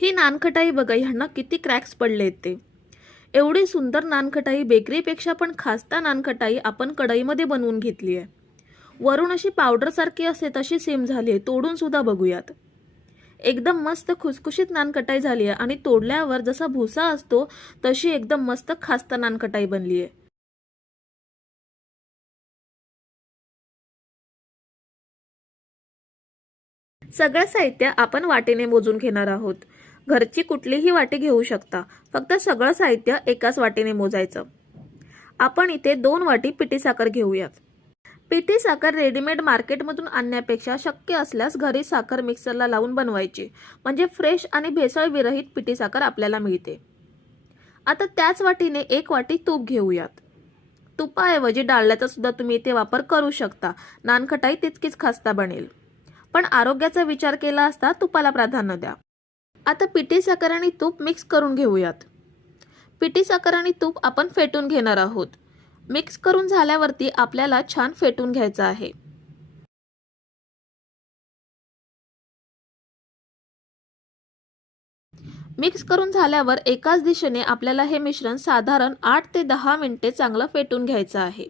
ही नानखटाई बघा ह्यांना किती क्रॅक्स पडले आहेत ते. एवढी सुंदर नानखटाई बेकरीपेक्षा पण खास्ता नानखटाई आपण कढईमध्ये बनवून घेतली आहे. वरून अशी पावडरसारखी असते तशी सेम झाली आहे. तोडून सुद्धा बघूयात. एकदम मस्त खुसखुशीत नानकटाई झाली आहे आणि तोडल्यावर जसा भुसा असतो तशी एकदम मस्त खास्ता नानकटाई बनली आहे. सगळं साहित्य आपण वाटेने मोजून घेणार आहोत. घरची कुठलीही वाटी घेऊ शकता. फक्त सगळं साहित्य एकाच वाटीने मोजायचं. आपण इथे दोन वाटी पिठी साखर घेऊयात. पिठी साखर रेडीमेड मार्केटमधून आणण्यापेक्षा शक्य असल्यास घरी साखर मिक्सरला लावून बनवायची. म्हणजे फ्रेश आणि भेसळ विरहित पिठी साखर आपल्याला मिळते. आता त्याच वाटीने एक वाटी तूप घेऊयात. तुपाऐवजी डाळल्याचा सुद्धा तुम्ही इथे वापर करू शकता. नानखटाई तितकीच खास्ता बनेल. पण आरोग्याचा विचार केला असता तुपाला प्राधान्य द्या. आता पिठी साखर आणि तूप मिक्स करून घेऊयात. पिठी साखर आणि तूप आपण फेटून घेणार आहोत. मिक्स करून झाल्यावरती आपल्याला छान फेटून घ्यायचं आहे. मिक्स करून झाल्यावर एकाच दिशेने आपल्याला हे मिश्रण साधारण आठ ते दहा मिनिटे चांगलं फेटून घ्यायचं आहे.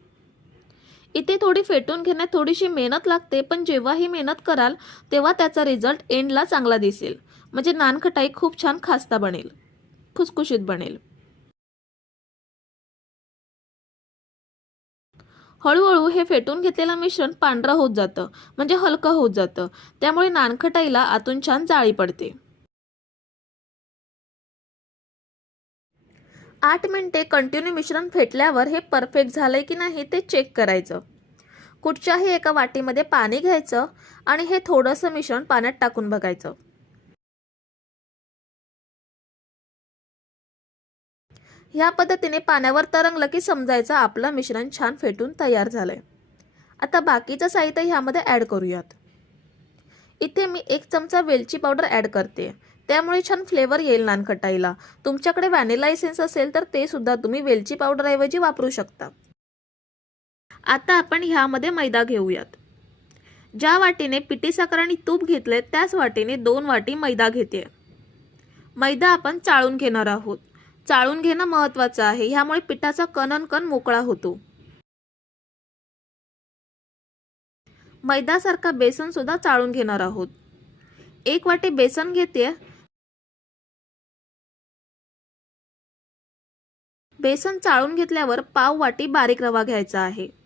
इथे थोडी फेटून घेण्यात थोडीशी मेहनत लागते पण जेव्हा ही मेहनत कराल तेव्हा त्याचा रिझल्ट एंडला चांगला दिसेल. म्हणजे नानखटाई खूप छान खास्ता बनेल. खुसखुशीत बनेल. हळूहळू हे फेटून घेतलेलं मिश्रण पांढरं होत जातं म्हणजे हलकं होत जातं. त्यामुळे नानखटाईला आतून छान जाळी पडते. आठ मिनिटे कंटिन्यू मिश्रण फेटल्यावर हे परफेक्ट झालंय की नाही ते चेक करायचं. कुठच्याही एका वाटीमध्ये पाणी घ्यायचं आणि हे थोडंसं मिश्रण पाण्यात टाकून बघायचं. ह्या पद्धतीने पाण्यावर तरंगलं की समजायचं आपलं मिश्रण छान फेटून तयार झालंय. आता बाकीचं साहित्य ह्यामध्ये ॲड करूयात. इथे मी एक चमचा वेलची पावडर ॲड करते. त्यामुळे छान फ्लेवर येईल नानखटाईला. तुमच्याकडे व्हॅनिला एसेन्स असेल तर ते सुद्धा तुम्ही वेलची पावडरऐवजी वापरू शकता. आता आपण ह्यामध्ये मैदा घेऊयात. ज्या वाटीने पिठी साखर आणि तूप घेतले त्याच वाटीने दोन वाटी मैदा घेते. मैदा आपण चाळून घेणार आहोत. चाळून घेणं महत्वाचं आहे. ह्यामुळे पिठाचा कणन कण मोकळा होतो. मैदासारखा बेसन सुद्धा चाळून घेणार आहोत. एक वाटी बेसन घेते. बेसन चाळून घेतल्यावर पाव वाटी बारीक रवा घ्यायचा आहे.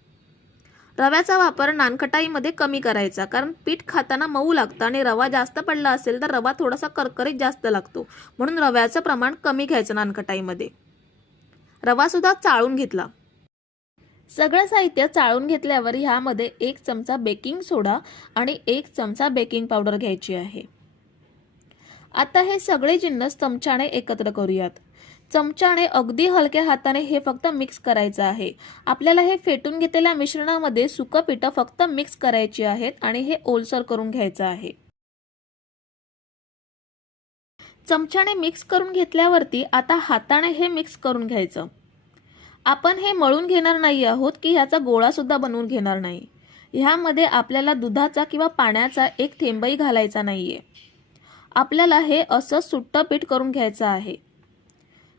रव्याचा वापर नानखटाईमध्ये कमी करायचा. कारण पीठ खाताना मऊ लागतं आणि रवा जास्त पडला असेल तर रवा थोडासा करकरीत जास्त लागतो. म्हणून रव्याचं प्रमाण कमी घ्यायचं नानखटाईमध्ये. रवासुद्धा चाळून घेतला. सगळं साहित्य चाळून घेतल्यावर ह्यामध्ये एक चमचा बेकिंग सोडा आणि एक चमचा बेकिंग पावडर घ्यायची आहे. आता हे सगळे जिन्नस चमच्याने एकत्र करूयात. चमच्याने अगदी हलक्या हाताने हे फक्त मिक्स करायचं आहे. आपल्याला हे फेटून घेतलेल्या मिश्रणामध्ये सुकं पिठं फक्त मिक्स करायची आहेत आणि हे ओलसर करून घ्यायचं आहे. चमच्याने मिक्स करून घेतल्यावरती आता हाताने हे मिक्स करून घ्यायचं. आपण हे मळून घेणार नाही आहोत की ह्याचा गोळासुद्धा बनवून घेणार नाही. ह्यामध्ये आपल्याला दुधाचा किंवा पाण्याचा एक थेंबही घालायचा नाहीये. आपल्याला हे असं सुट्टं पीठ करून घ्यायचं आहे.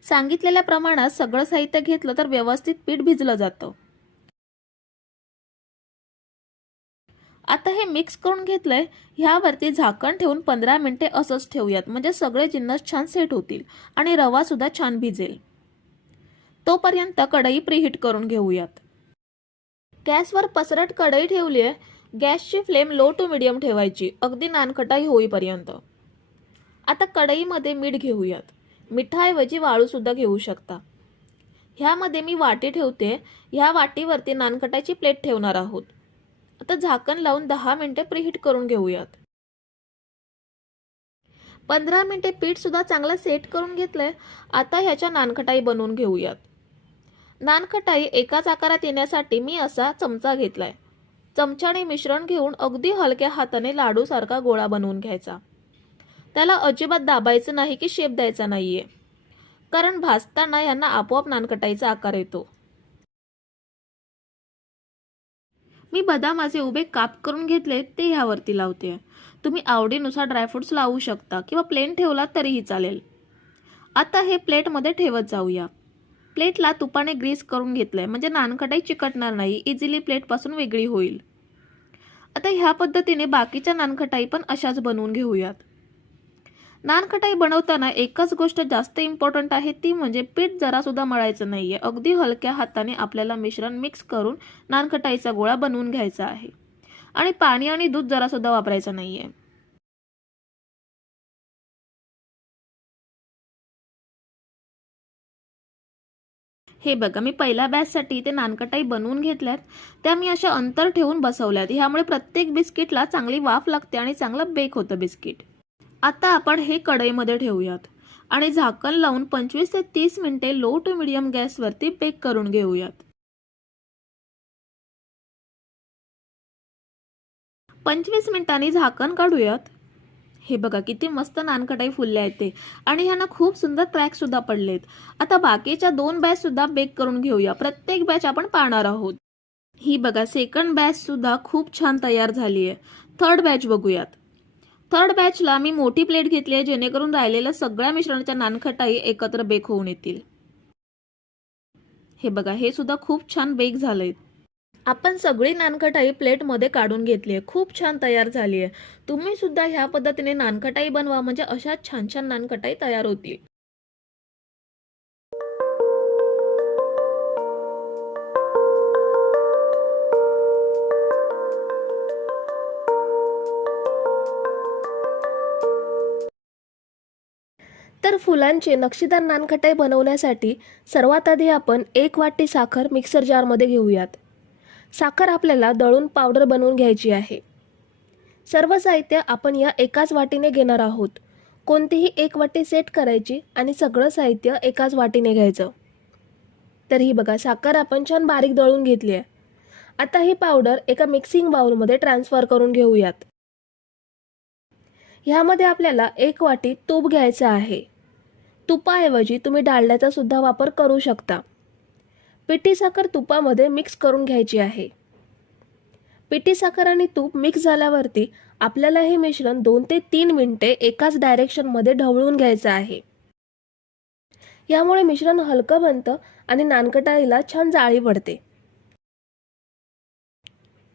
सांगितलेल्या प्रमाणात सगळं साहित्य घेतलं तर व्यवस्थित पीठ भिजलं जातं. आता हे मिक्स करून घेतलंय ह्यावरती झाकण ठेवून पंधरा मिनिटे असंच ठेवूयात. म्हणजे सगळे जिन्नस छान सेट होतील आणि रवा सुद्धा छान भिजेल. तोपर्यंत कढई प्रीहीट करून घेऊयात. गॅसवर पसरट कढई ठेवली आहे गॅसची फ्लेम लो टू मिडियम ठेवायची अगदी नानखटाई होईपर्यंत. आता कढईमध्ये मीठ घेऊयात. मिठाऐवजी वाळूसुद्धा घेऊ शकता. ह्यामध्ये मी वाटी ठेवते. ह्या वाटीवरती नानकटाची प्लेट ठेवणार आहोत. आता झाकण लावून दहा मिनटे प्रिहीट करून घेऊयात. पंधरा मिनटे पीठसुद्धा चांगलं सेट करून घेतलंय. आता ह्याच्या नानखटाई बनवून घेऊयात. नानखटाई एकाच आकारात येण्यासाठी मी असा चमचा घेतलाय. चमच्याने मिश्रण घेऊन अगदी हलक्या हाताने लाडूसारखा गोळा बनवून घ्यायचा. त्याला अजिबात दाबायचं नाही की शेप द्यायचा नाहीये. कारण भाजताना यांना आपोआप नानकटाईचा आकार येतो. मी बदामाचे उभे काप करून घेतले ते ह्यावरती लावते. तुम्ही आवडीनुसार ड्रायफ्रुट्स लावू शकता किंवा प्लेन ठेवलात तरीही चालेल. आता हे प्लेटमध्ये ठेवत जाऊया. प्लेटला तुपाने ग्रीस करून घेतलंय म्हणजे नानकटाई चिकटणार नाही इझिली प्लेटपासून वेगळी होईल. आता ह्या पद्धतीने बाकीच्या नानखटाई पण अशाच बनवून घेऊयात. नानखटाई बनवताना एकच गोष्ट जास्त इम्पॉर्टंट आहे ती म्हणजे पीठ जरासुद्धा मळायचं नाही आहे अगदी हलक्या हाताने आपल्याला मिश्रण मिक्स करून नानखटाईचा गोळा बनवून घ्यायचा आहे. आणि पाणी आणि दूध जरासुद्धा वापरायचं नाही आहे हे बघा मी पहिल्या बॅचसाठी ते नानकटाई बनवून घेतल्यात. त्या मी अशा अंतर ठेवून बसवल्यात. ह्यामुळे प्रत्येक बिस्किटला चांगली वाफ लागते आणि चांगलं बेक होतं बिस्किट आता आपण हे कढईमध्ये ठेवूयात. आणि झाकण लावून पंचवीस ते तीस मिनिटे लो टू मिडियम गॅसवरती बेक करून घेऊयात. पंचवीस मिनिटांनी झाकण काढूयात. हे बघा किती मस्त नानकटाई फुलले आहेत ते. आणि ह्यांना खूप सुंदर क्रॅक सुद्धा पडलेत. आता बाकीच्या दोन बॅच सुद्धा बेक करून घेऊया. प्रत्येक बॅच आपण पाहणार आहोत. ही बघा सेकंड बॅच सुद्धा खूप छान तयार झाली आहे थर्ड बॅच बघूयात. थर्ड बॅचला मी मोठी प्लेट घेतली आहे जेणेकरून राहिलेल्या सगळ्या मिश्रणाच्या नानखटाई एकत्र बेक होऊन येतील. हे बघा हे सुद्धा खूप छान बेक झालंय. आपण सगळी नानखटाई प्लेटमध्ये काढून घेतली आहे. खूप छान तयार झाली आहे. तुम्ही सुद्धा ह्या पद्धतीने नानखटाई बनवा म्हणजे अशा छान छान नानखटाई तयार होतील. तर फुलांचे नक्षीदार नानखटाई बनवण्यासाठी सर्वात आधी आपण एक वाटी साखर मिक्सर जारमध्ये घेऊयात. साखर आपल्याला दळून पावडर बनवून घ्यायची आहे. सर्व साहित्य आपण या एकाच वाटीने घेणार आहोत. कोणतीही एक वाटी सेट करायची आणि सगळं साहित्य एकाच वाटीने घ्यायचं. तर ही बघा साखर आपण छान बारीक दळून घेतली आहे. आता ही पावडर एका मिक्सिंग बाउलमध्ये ट्रान्सफर करून घेऊयात. ह्यामध्ये आपल्याला एक वाटी तूप घ्यायचं आहे. तुपाऐवजी तुम्ही डाळल्याचा सुद्धा वापर करू शकता. पिठी साखर तुपामध्ये मिक्स करून घ्यायची आहे. पिठी साखर आणि तूप मिक्स झाल्यावरती आपल्याला हे मिश्रण दोन ते तीन मिनिटे एकाच डायरेक्शनमध्ये ढवळून घ्यायचं आहे. यामुळे मिश्रण हलकं बनतं आणि नानकटाईला छान जाळी पडते.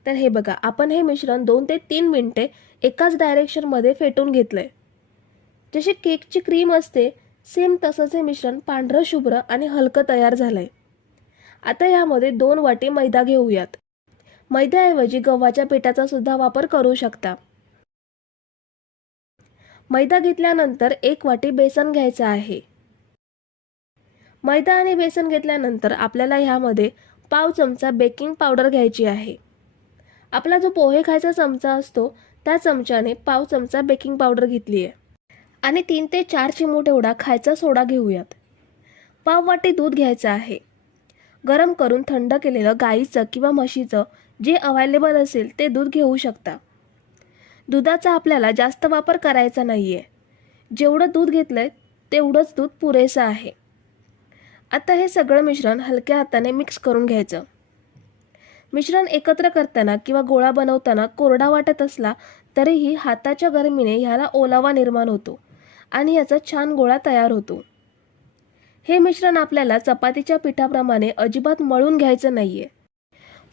तर हे बघा आपण हे मिश्रण दोन ते तीन मिनिटे एकाच डायरेक्शनमध्ये फेटून घेतलंय. जशी केकची क्रीम असते सेम तसंच हे मिश्रण पांढरं शुभ्र आणि हलकं तयार झालंय. आता यामध्ये दोन वाटी मैदा घेऊयात. मैद्याऐवजी गव्हाच्या पिठाचा सुद्धा वापर करू शकता. मैदा घेतल्यानंतर एक वाटी बेसन घ्यायचं आहे. मैदा आणि बेसन घेतल्यानंतर आपल्याला ह्यामध्ये पाव चमचा बेकिंग पावडर घ्यायची आहे. आपला जो पोहे खायचा चमचा असतो त्या चमच्याने पाव चमचा बेकिंग पावडर घेतली आहे आणि तीन ते चार चिमूट एवढा खायचा सोडा घेऊयात. पाव वाटी दूध घ्यायचं आहे. गरम करून थंड केलेलं गाईचं किंवा म्हशीचं जे अवेलेबल असेल ते दूध घेऊ शकता. दुधाचा आपल्याला जास्त वापर करायचा नाही आहे जेवढं दूध घेतलं आहे तेवढंच दूध पुरेसं आहे. आता हे सगळं मिश्रण हलक्या हाताने मिक्स करून घ्यायचं. मिश्रण एकत्र करताना किंवा गोळा बनवताना कोरडा वाटत असला तरीही हाताच्या गरमीने ह्याला ओलावा निर्माण होतो. आणि याचा छान गोळा तयार होतो. हे मिश्रण आपल्याला चपातीच्या पिठाप्रमाणे अजिबात मळून घ्यायचं नाही आहे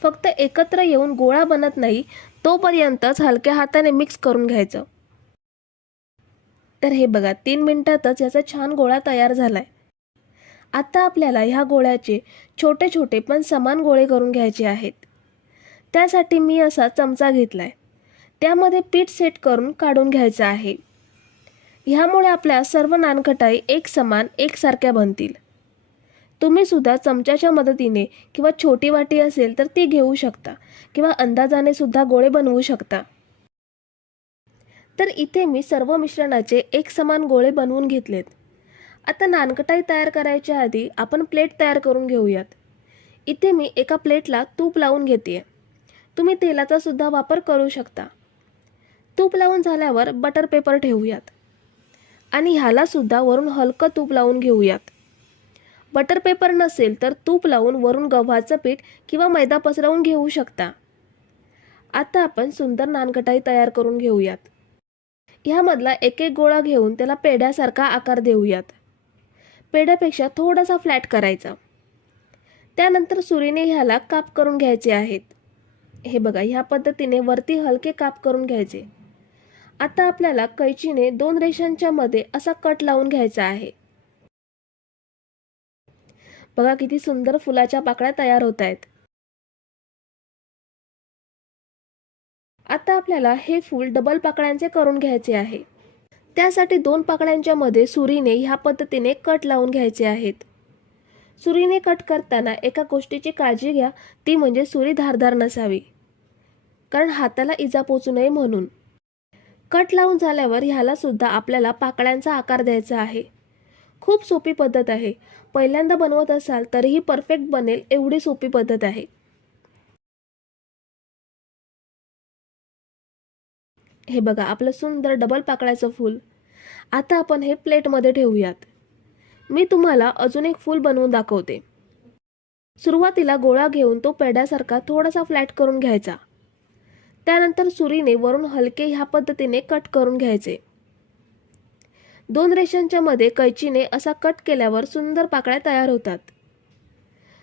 फक्त एकत्र येऊन गोळा बनत नाही तोपर्यंतच हलक्या हाताने मिक्स करून घ्यायचं. तर हे बघा तीन मिनटातच याचा छान गोळा तयार झालाय. आता आपल्याला ह्या गोळ्याचे छोटे छोटे पण समान गोळे करून घ्यायचे आहेत. त्यासाठी मी असा चमचा घेतलाय. त्यामध्ये पीठ सेट करून काढून घ्यायचं आहे. ह्यामुळे आपल्या सर्व नानकटाई एक समान एकसारख्या बनतील. तुम्ही सुद्धा चमच्याच्या मदतीने किंवा छोटी वाटी असेल तर ती घेऊ शकता किंवा अंदाजाने सुद्धा गोळे बनवू शकता. तर इथे मी सर्व मिश्रणाचे एक समान गोळे बनवून घेतलेत. आता नानकटाई तयार करायच्या आधी आपण प्लेट तयार करून घेऊयात. इथे मी एका प्लेटला तूप लावून घेते तुम्ही तेलाचा सुद्धा वापर करू शकता. तूप लावून झाल्यावर बटर पेपर ठेवूयात. आणि ह्यालासुद्धा वरून हलकं तूप लावून घेऊयात. बटर पेपर नसेल तर तूप लावून वरून गव्हाचं पीठ किंवा मैदा पसरवून घेऊ शकता. आता आपण सुंदर नानकटाई तयार करून घेऊयात. ह्यामधला एक एक गोळा घेऊन त्याला पेढ्यासारखा आकार देऊयात. पेढ्यापेक्षा थोडासा फ्लॅट करायचा. त्यानंतर सुरीने ह्याला काप करून घ्यायचे आहेत. हे बघा ह्या पद्धतीने वरती हलके काप करून घ्यायचे. आता आपल्याला कैचीने दोन रेषांच्या मध्ये असा कट लावून घ्यायचा आहे. बघा किती सुंदर फुलाच्या पाकळ्या तयार होत आहेत. आता आपल्याला हे फूल डबल पाकळ्यांचे करून घ्यायचे आहे. त्यासाठी दोन पाकळ्यांच्या मध्ये सुरीने ह्या पद्धतीने कट लावून घ्यायचे आहेत. सुरीने कट करताना एका गोष्टीची काळजी घ्या ती म्हणजे सुरी धारदार नसावी. कारण हाताला इजा पोचू नये म्हणून. कट लावून झाल्यावर ह्यालासुद्धा आपल्याला पाकळ्यांचा आकार द्यायचा आहे. खूप सोपी पद्धत आहे. पहिल्यांदा बनवत असाल तरीही परफेक्ट बनेल एवढी सोपी पद्धत आहे. हे बघा आपलं सुंदर डबल पाकळ्याचं फूल. आता आपण हे प्लेटमध्ये ठेवूयात. मी तुम्हाला अजून एक फूल बनवून दाखवते. सुरुवातीला गोळा घेऊन तो पेड्यासारखा थोडासा फ्लॅट करून घ्यायचा. त्यानंतर सुरीने वरून हलके ह्या पद्धतीने कट करून घ्यायचे. दोन रेषांच्या मध्ये कैचीने असा कट केल्यावर सुंदर पाकळ्या तयार होतात.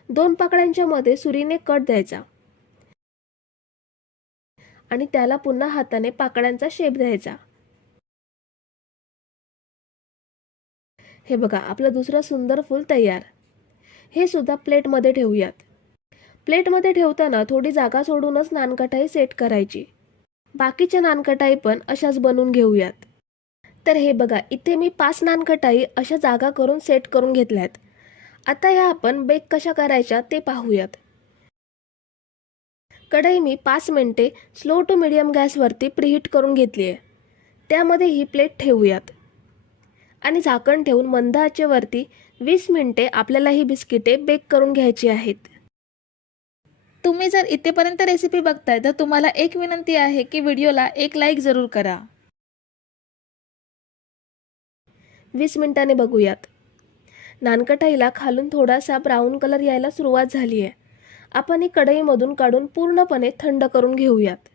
दोन पाकळ्यांच्या मध्ये सुरीने कट द्यायचा. आणि त्याला पुन्हा हाताने पाकळ्यांचा शेप द्यायचा. हे बघा आपलं दुसरं सुंदर फूल तयार. हे सुद्धा प्लेटमध्ये ठेवूयात. प्लेटमध्ये ठेवताना थोडी जागा सोडूनच नानकटाई सेट करायची. बाकीच्या नानकटाई पण अशाच बनवून घेऊयात. तर हे बघा इथे मी पाच नानकटाई अशा जागा करून सेट करून घेतल्यात. आता ह्या आपण बेक कशा करायच्या ते पाहूयात. कढई मी पाच मिनटे स्लो टू मिडियम गॅसवरती प्रिहीट करून घेतली आहे. त्यामध्ये ही प्लेट ठेवूयात. आणि झाकण ठेवून मंद आचेवरती वीस मिनटे आपल्याला ही बिस्किटे बेक करून घ्यायची आहेत. तुम्ही जर इथेपर्यंत रेसिपी बघताय तर तुम्हाला एक विनंती आहे की व्हिडिओला एक लाईक जरूर करा. वीस मिनिटाने बघूयात. नानकटाईला खालून थोडासा ब्राऊन कलर यायला सुरुवात झाली आहे. आपण ही कढईमधून काढून पूर्णपणे थंड करून घेऊयात.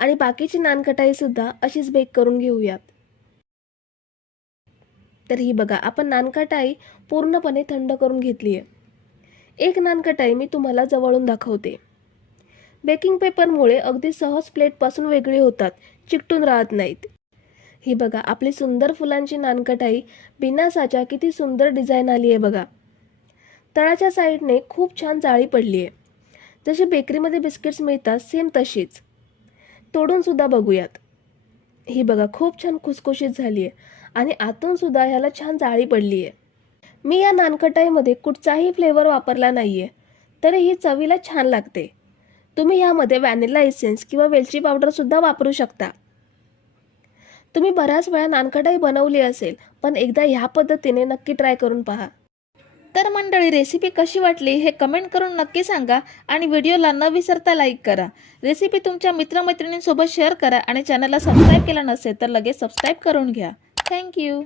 आणि बाकीची नानकटाईसुद्धा अशीच बेक करून घेऊयात. तर ही बघा आपण नानकटाई पूर्णपणे थंड करून घेतली आहे. एक नानकटाई मी तुम्हाला जवळून दाखवते. बेकिंग पेपरमुळे अगदी सहज प्लेटपासून वेगळी होतात चिकटून राहत नाहीत. ही बघा आपली सुंदर फुलांची नानकटाई बिना साच्या किती सुंदर डिझाईन आली आहे बघा. तळाच्या साईडने खूप छान जाळी पडली आहे. जशी बेकरीमध्ये बिस्किट्स मिळतात सेम तशीच. तोडूनसुद्धा बघूयात. ही बघा खूप छान खुसखुशीत झाली आहे. आणि आतूनसुद्धा ह्याला छान जाळी पडली आहे. मी या नानकटाईमध्ये कुठचाही फ्लेवर वापरला नाही आहे तरी ही चवीला छान लागते. तुम्ही ह्यामध्ये व्हॅनिला एसेन्स किंवा वेलची पावडरसुद्धा वापरू शकता. तुम्ही बऱ्याच वेळा नानकटाई बनवली असेल पण एकदा ह्या पद्धतीने नक्की ट्राय करून पहा. तर मंडळी रेसिपी कशी वाटली हे कमेंट करून नक्की सांगा आणि व्हिडिओला न विसरता लाईक करा. रेसिपी तुमच्या मित्रमैत्रिणींसोबत शेअर करा आणि चॅनलला सबस्क्राईब केला नसेल तर लगेच सबस्क्राईब करून घ्या. थँक्यू